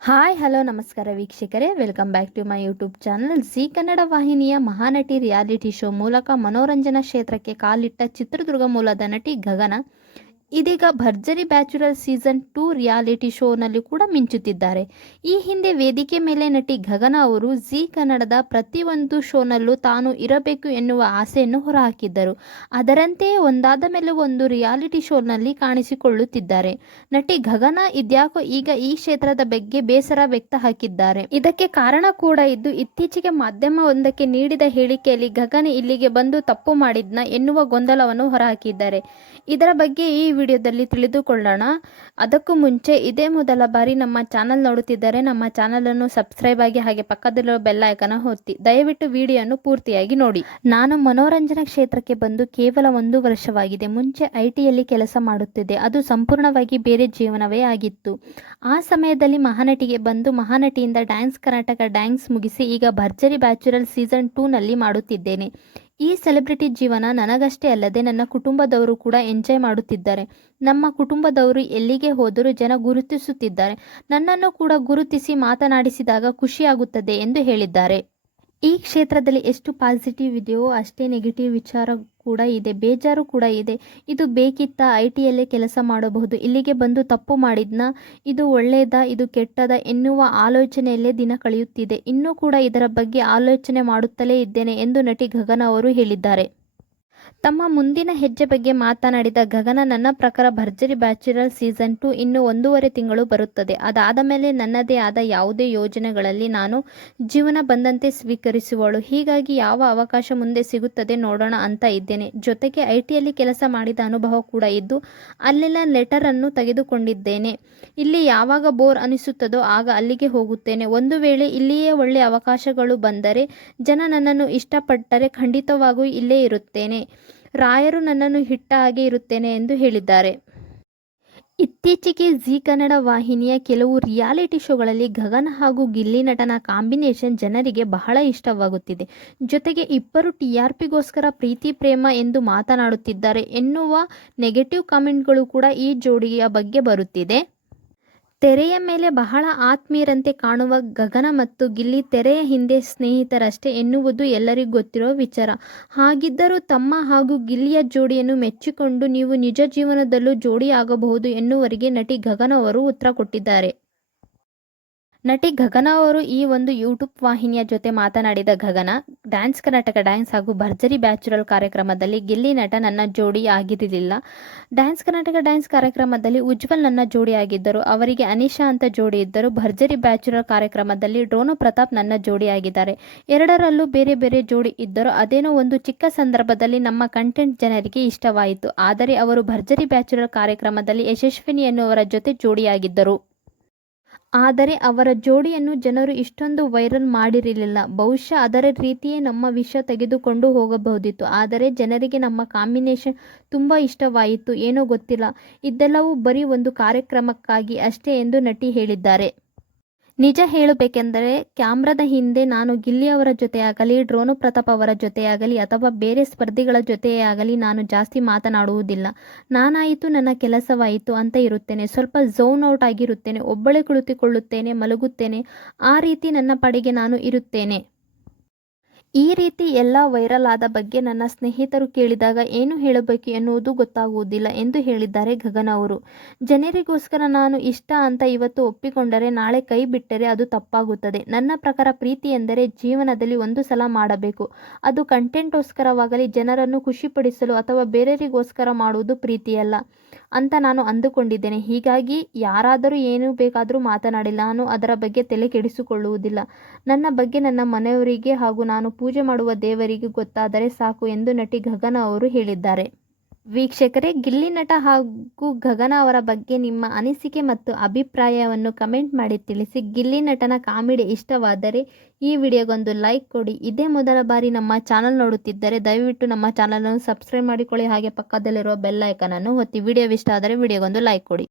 Hi hello ನಮಸ್ಕಾರ ವೀಕ್ಷಕರೇ, welcome back to my YouTube channel. Zee Kannada ವಾಹಿನಿಯ ಮಹಾನಟಿ ರಿಯಾಲಿಟಿ ಶೋ ಮೂಲಕ ಮನೋರಂಜನಾ ಕ್ಷೇತ್ರಕ್ಕೆ ಕಾಲಿಟ್ಟ ಚಿತ್ರದುರ್ಗ ಮೂಲದ ನಟಿ ಗಗನ ಇದೀಗ ಭರ್ಜರಿ ಬ್ಯಾಚುಲರ್ ಸೀಸನ್ 2 ರಿಯಾಲಿಟಿ ಶೋನಲ್ಲಿ ಕೂಡ ಮಿಂಚುತ್ತಿದ್ದಾರೆ. ಈ ಹಿಂದೆ ವೇದಿಕೆ ಮೇಲೆ ನಟಿ ಗಗನ ಅವರು ಜಿ ಕನ್ನಡದ ಪ್ರತಿಯೊಂದು ಶೋನಲ್ಲೂ ತಾನು ಇರಬೇಕು ಎನ್ನುವ ಆಸೆಯನ್ನು ಹೊರಹಾಕಿದ್ದರು. ಅದರಂತೆಯೇ ಒಂದಾದ ಮೇಲೆ ಒಂದು ರಿಯಾಲಿಟಿ ಶೋನಲ್ಲಿ ಕಾಣಿಸಿಕೊಳ್ಳುತ್ತಿದ್ದಾರೆ. ನಟಿ ಗಗನ ಇದ್ಯಾಕೋ ಈಗ ಈ ಕ್ಷೇತ್ರದ ಬಗ್ಗೆ ಬೇಸರ ವ್ಯಕ್ತ ಹಾಕಿದ್ದಾರೆ. ಇದಕ್ಕೆ ಕಾರಣ ಕೂಡ ಇದ್ದು, ಇತ್ತೀಚೆಗೆ ಮಾಧ್ಯಮವೊಂದಕ್ಕೆ ನೀಡಿದ ಹೇಳಿಕೆಯಲ್ಲಿ ಗಗನ ಇಲ್ಲಿಗೆ ಬಂದು ತಪ್ಪು ಮಾಡಿದ್ನ ಎನ್ನುವ ಗೊಂದಲವನ್ನು ಹೊರಹಾಕಿದ್ದಾರೆ. ಇದರ ಬಗ್ಗೆ ಈ ವಿಡಿಯೋದಲ್ಲಿ ತಿಳಿದುಕೊಳ್ಳೋಣ. ಅದಕ್ಕೂ ಮುಂಚೆ ಇದೇ ಮೊದಲ ಬಾರಿ ನಮ್ಮ ಚಾನಲ್ ನೋಡುತ್ತಿದ್ದರೆ ನಮ್ಮ ಚಾನಲನ್ನು ಸಬ್ಸ್ಕ್ರೈಬ್ ಆಗಿ, ಹಾಗೆ ಪಕ್ಕದಲ್ಲಿರೋ ಬೆಲ್ ಐಕಾನ್ ಒತ್ತಿ ದಯವಿಟ್ಟು ವಿಡಿಯೋನು ಪೂರ್ತಿಯಾಗಿ ನೋಡಿ. ನಾನು ಮನೋರಂಜನಾ ಕ್ಷೇತ್ರಕ್ಕೆ ಬಂದು ಕೇವಲ 1 ವರ್ಷವಾಗಿದೆ. ಮುಂಚೆ ಐಟಿಯಲ್ಲಿ ಕೆಲಸ ಮಾಡುತ್ತಿದ್ದೆ. ಅದು ಸಂಪೂರ್ಣವಾಗಿ ಬೇರೆ ಜೀವನವೇ ಆಗಿತ್ತು. ಆ ಸಮಯದಲ್ಲಿ ಮಹಾನಟಿಗೆ ಬಂದು ಮಹಾನಟಿಯಿಂದ ಡ್ಯಾನ್ಸ್ ಕರ್ನಾಟಕ ಡ್ಯಾನ್ಸ್ ಮುಗಿಸಿ ಈಗ ಭರ್ಜರಿ ಬ್ಯಾಚುಲರ್ ಸೀಸನ್ 2 ನಲ್ಲಿ ಮಾಡುತ್ತಿದ್ದೇನೆ. ಈ ಸೆಲೆಬ್ರಿಟಿ ಜೀವನ ನನಗಷ್ಟೇ ಅಲ್ಲದೆ ನನ್ನ ಕುಟುಂಬದವರು ಕೂಡ ಎಂಜಾಯ್ ಮಾಡುತ್ತಿದ್ದಾರೆ. ನಮ್ಮ ಕುಟುಂಬದವರು ಎಲ್ಲಿಗೆ ಹೋದರೂ ಜನ ಗುರುತಿಸುತ್ತಿದ್ದಾರೆ. ನನ್ನನ್ನು ಕೂಡ ಗುರುತಿಸಿ ಮಾತನಾಡಿಸಿದಾಗ ಖುಷಿಯಾಗುತ್ತದೆ ಎಂದು ಹೇಳಿದ್ದಾರೆ. ಈ ಕ್ಷೇತ್ರದಲ್ಲಿ ಎಷ್ಟು ಪಾಸಿಟಿವ್ ಇದೆಯೋ ಅಷ್ಟೇ ನೆಗೆಟಿವ್ ವಿಚಾರ ಕೂಡ ಇದೆ, ಬೇಜಾರು ಕೂಡ ಇದೆ. ಇದು ಬೇಕಿತ್ತ? ಐಟಿಯಲ್ಲೇ ಕೆಲಸ ಮಾಡಬಹುದು, ಇಲ್ಲಿಗೆ ಬಂದು ತಪ್ಪು ಮಾಡಿದ್ನ? ಇದು ಒಳ್ಳೆಯದಾ, ಇದು ಕೆಟ್ಟದ ಎನ್ನುವ ಆಲೋಚನೆಯಲ್ಲೇ ದಿನ ಕಳೆಯುತ್ತಿದೆ. ಇನ್ನೂ ಕೂಡ ಇದರ ಬಗ್ಗೆ ಆಲೋಚನೆ ಮಾಡುತ್ತಲೇ ಇದ್ದೇನೆ ಎಂದು ನಟಿ ಗಗನ ಅವರು ಹೇಳಿದ್ದಾರೆ. ತಮ್ಮ ಮುಂದಿನ ಹೆಜ್ಜೆ ಬಗ್ಗೆ ಮಾತನಾಡಿದ ಗಗನ, ನನ್ನ ಪ್ರಕಾರ ಭರ್ಜರಿ ಬ್ಯಾಚುಲರ್ ಸೀಸನ್ 2 ಇನ್ನು 1.5 ತಿಂಗಳು ಬರುತ್ತದೆ. ಅದಾದ ಮೇಲೆ ನನ್ನದೇ ಆದ ಯಾವುದೇ ಯೋಜನೆಗಳಲ್ಲಿ ನಾನು ಜೀವನ ಬಂದಂತೆ ಸ್ವೀಕರಿಸುವಳು. ಹೀಗಾಗಿ ಯಾವ ಅವಕಾಶ ಮುಂದೆ ಸಿಗುತ್ತದೆ ನೋಡೋಣ ಅಂತ ಇದ್ದೇನೆ. ಜೊತೆಗೆ ಐಟಿಯಲ್ಲಿ ಕೆಲಸ ಮಾಡಿದ ಅನುಭವ ಕೂಡ ಇದ್ದು ಅಲ್ಲೆಲ್ಲ ಲೆಟರ್ ಅನ್ನು ತೆಗೆದುಕೊಂಡಿದ್ದೇನೆ. ಇಲ್ಲಿ ಯಾವಾಗ ಬೋರ್ ಅನಿಸುತ್ತದೋ ಆಗ ಅಲ್ಲಿಗೆ ಹೋಗುತ್ತೇನೆ. ಒಂದು ವೇಳೆ ಇಲ್ಲಿಯೇ ಒಳ್ಳೆಯ ಅವಕಾಶಗಳು ಬಂದರೆ, ಜನ ನನ್ನನ್ನು ಇಷ್ಟಪಟ್ಟರೆ ಖಂಡಿತವಾಗೂ ಇಲ್ಲೇ ಇರುತ್ತೇನೆ. ರಾಯರು ನನ್ನನ್ನು ಹಿಟ್ಟ ಹಾಗೆ ಇರುತ್ತೇನೆ ಎಂದು ಹೇಳಿದ್ದಾರೆ. ಇತ್ತೀಚೆಗೆ ಜಿ ಕನ್ನಡ ವಾಹಿನಿಯ ಕೆಲವು ರಿಯಾಲಿಟಿ ಶೋಗಳಲ್ಲಿ ಗಗನ ಹಾಗೂ ಗಿಲ್ಲಿ ನಟನ ಕಾಂಬಿನೇಷನ್ ಜನರಿಗೆ ಬಹಳ ಇಷ್ಟವಾಗುತ್ತಿದೆ. ಜೊತೆಗೆ ಇಬ್ಬರು ಟಿಆರ್ಪಿಗೋಸ್ಕರ ಪ್ರೀತಿ ಪ್ರೇಮ ಎಂದು ಮಾತನಾಡುತ್ತಿದ್ದಾರೆ ಎನ್ನುವ ನೆಗೆಟಿವ್ ಕಾಮೆಂಟ್ಗಳು ಕೂಡ ಈ ಜೋಡಿಯ ಬಗ್ಗೆ ಬರುತ್ತಿದೆ. ತೆರೆಯ ಮೇಲೆ ಬಹಳ ಆತ್ಮೀಯರಂತೆ ಕಾಣುವ ಗಗನ ಮತ್ತು ಗಿಲ್ಲಿ ತೆರೆಯ ಹಿಂದೆ ಸ್ನೇಹಿತರಷ್ಟೇ ಎನ್ನುವುದು ಎಲ್ಲರಿಗೂ ಗೊತ್ತಿರೋ ವಿಚಾರ. ಹಾಗಿದ್ದರೂ ತಮ್ಮ ಹಾಗೂ ಗಿಲ್ಲಿಯ ಜೋಡಿಯನ್ನು ಮೆಚ್ಚಿಕೊಂಡು ನೀವು ನಿಜ ಜೀವನದಲ್ಲೂ ಜೋಡಿ ಆಗಬಹುದು ಎನ್ನುವರಿಗೆ ನಟಿ ಗಗನ ಅವರು ಉತ್ತರ ಕೊಟ್ಟಿದ್ದಾರೆ. ನಟಿ ಗಗನ ಅವರು ಈ ಒಂದು ಯೂಟ್ಯೂಬ್ ವಾಹಿನಿಯ ಜೊತೆ ಮಾತನಾಡಿದ ಗಗನ, ಡ್ಯಾನ್ಸ್ ಕರ್ನಾಟಕ ಡ್ಯಾನ್ಸ್ ಹಾಗೂ ಭರ್ಜರಿ ಬ್ಯಾಚುಲರ್ ಕಾರ್ಯಕ್ರಮದಲ್ಲಿ ಗಿಲ್ಲಿ ನಟ ನನ್ನ ಜೋಡಿ ಆಗಿರಲಿಲ್ಲ. ಡ್ಯಾನ್ಸ್ ಕರ್ನಾಟಕ ಡ್ಯಾನ್ಸ್ ಕಾರ್ಯಕ್ರಮದಲ್ಲಿ ಉಜ್ವಲ್ ನನ್ನ ಜೋಡಿ ಆಗಿದ್ದರು. ಅವರಿಗೆ ಅನಿಶಾ ಅಂತ ಜೋಡಿ ಇದ್ದರು. ಭರ್ಜರಿ ಬ್ಯಾಚುಲರ್ ಕಾರ್ಯಕ್ರಮದಲ್ಲಿ ಡ್ರೋನು ಪ್ರತಾಪ್ ನನ್ನ ಜೋಡಿ ಆಗಿದ್ದಾರೆ. ಎರಡರಲ್ಲೂ ಬೇರೆ ಬೇರೆ ಜೋಡಿ ಇದ್ದರು. ಅದೇನೋ ಒಂದು ಚಿಕ್ಕ ಸಂದರ್ಭದಲ್ಲಿ ನಮ್ಮ ಕಂಟೆಂಟ್ ಜನರಿಗೆ ಇಷ್ಟವಾಯಿತು. ಆದರೆ ಅವರು ಭರ್ಜರಿ ಬ್ಯಾಚುಲರ್ ಕಾರ್ಯಕ್ರಮದಲ್ಲಿ ಯಶಸ್ವಿನಿ ಎನ್ನುವರ ಜೊತೆ ಜೋಡಿಯಾಗಿದ್ದರು. ಆದರೆ ಅವರ ಜೋಡಿಯನ್ನು ಜನರು ಇಷ್ಟೊಂದು ವೈರಲ್ ಮಾಡಿರಲಿಲ್ಲ. ಬಹುಶಃ ಅದರ ರೀತಿಯೇ ನಮ್ಮ ವಿಷಯ ತೆಗೆದುಕೊಂಡು ಹೋಗಬಹುದಿತ್ತು. ಆದರೆ ಜನರಿಗೆ ನಮ್ಮ ಕಾಂಬಿನೇಷನ್ ತುಂಬ ಇಷ್ಟವಾಯಿತು. ಏನೋ ಗೊತ್ತಿಲ್ಲ, ಇದೆಲ್ಲವೂ ಬರೀ ಒಂದು ಕಾರ್ಯಕ್ರಮಕ್ಕಾಗಿ ಅಷ್ಟೇ ಎಂದು ನಟಿ ಹೇಳಿದ್ದಾರೆ. ನಿಜ ಹೇಳಬೇಕೆಂದರೆ ಕ್ಯಾಮ್ರಾದ ಹಿಂದೆ ನಾನು ಗಿಲ್ಲಿ ಅವರ ಜೊತೆಯಾಗಲಿ, ಡ್ರೋನು ಪ್ರತಾಪ್ ಅವರ ಜೊತೆಯಾಗಲಿ ಅಥವಾ ಬೇರೆ ಸ್ಪರ್ಧಿಗಳ ಜೊತೆಯೇ ಆಗಲಿ ನಾನು ಜಾಸ್ತಿ ಮಾತನಾಡುವುದಿಲ್ಲ. ನಾನಾಯಿತು, ನನ್ನ ಕೆಲಸವಾಯಿತು ಅಂತ ಇರುತ್ತೇನೆ. ಸ್ವಲ್ಪ ಝೋನ್ ಔಟ್ ಆಗಿರುತ್ತೇನೆ. ಒಬ್ಬಳೇ ಕುಳಿತುಕೊಳ್ಳುತ್ತೇನೆ, ಮಲಗುತ್ತೇನೆ. ಆ ರೀತಿ ನನ್ನ ಪಾಡಿಗೆ ನಾನು ಇರುತ್ತೇನೆ. ಈ ರೀತಿ ಎಲ್ಲ ವೈರಲ್ ಆದ ಬಗ್ಗೆ ನನ್ನ ಸ್ನೇಹಿತರು ಕೇಳಿದಾಗ ಏನು ಹೇಳಬೇಕು ಎನ್ನುವುದು ಗೊತ್ತಾಗುವುದಿಲ್ಲ ಎಂದು ಹೇಳಿದ್ದಾರೆ ಗಗನ ಅವರು. ಜನರಿಗೋಸ್ಕರ ನಾನು ಇಷ್ಟ ಅಂತ ಇವತ್ತು ಒಪ್ಪಿಕೊಂಡರೆ ನಾಳೆ ಕೈ ಬಿಟ್ಟರೆ ಅದು ತಪ್ಪಾಗುತ್ತದೆ. ನನ್ನ ಪ್ರಕಾರ ಪ್ರೀತಿ ಎಂದರೆ ಜೀವನದಲ್ಲಿ ಒಂದು ಸಲ ಮಾಡಬೇಕು. ಅದು ಕಂಟೆಂಟ್ಗೋಸ್ಕರವಾಗಲಿ, ಜನರನ್ನು ಖುಷಿಪಡಿಸಲು ಅಥವಾ ಬೇರೆಯವರಿಗೋಸ್ಕರ ಮಾಡುವುದು ಪ್ರೀತಿಯಲ್ಲ ಅಂತ ನಾನು ಅಂದುಕೊಂಡಿದ್ದೇನೆ. ಹೀಗಾಗಿ ಯಾರಾದರೂ ಏನು ಬೇಕಾದರೂ ಮಾತನಾಡಿ, ನಾನು ಅದರ ಬಗ್ಗೆ ತಲೆ ಕೆಡಿಸಿಕೊಳ್ಳುವುದಿಲ್ಲ. ನನ್ನ ಬಗ್ಗೆ ನನ್ನ ಮನೆಯವರಿಗೆ ಹಾಗೂ ನಾನು ಪೂಜೆ ಮಾಡುವ ದೇವರಿಗೆ ಗೊತ್ತಾದರೆ ಸಾಕು ಎಂದು ನಟಿ ಗಗನ ಅವರು ಹೇಳಿದ್ದಾರೆ. ವೀಕ್ಷಕರೇ, ಗಿಲ್ಲಿ ನಟ ಹಾಗೂ ಗಗನ ಅವರ ಬಗ್ಗೆ ನಿಮ್ಮ ಅನಿಸಿಕೆ ಮತ್ತು ಅಭಿಪ್ರಾಯವನ್ನು ಕಮೆಂಟ್ ಮಾಡಿ ತಿಳಿಸಿ. ಗಿಲ್ಲಿ ನಟನ ಕಾಮಿಡಿ ಇಷ್ಟವಾದರೆ ಈ ವಿಡಿಯೋಗೊಂದು ಲೈಕ್ ಕೊಡಿ. ಇದೇ ಮೊದಲ ಬಾರಿ ನಮ್ಮ ಚಾನಲ್ ನೋಡುತ್ತಿದ್ದರೆ ದಯವಿಟ್ಟು ನಮ್ಮ ಚಾನಲನ್ನು ಸಬ್ಸ್ಕ್ರೈಬ್ ಮಾಡಿಕೊಳ್ಳಿ, ಹಾಗೆ ಪಕ್ಕದಲ್ಲಿರುವ ಬೆಲ್ ಐಕಾನ್ ಅನ್ನು ಒತ್ತಿ. ವಿಡಿಯೋ ಇಷ್ಟ ಆದರೆ ವಿಡಿಯೋಗೊಂದು ಲೈಕ್ ಕೊಡಿ.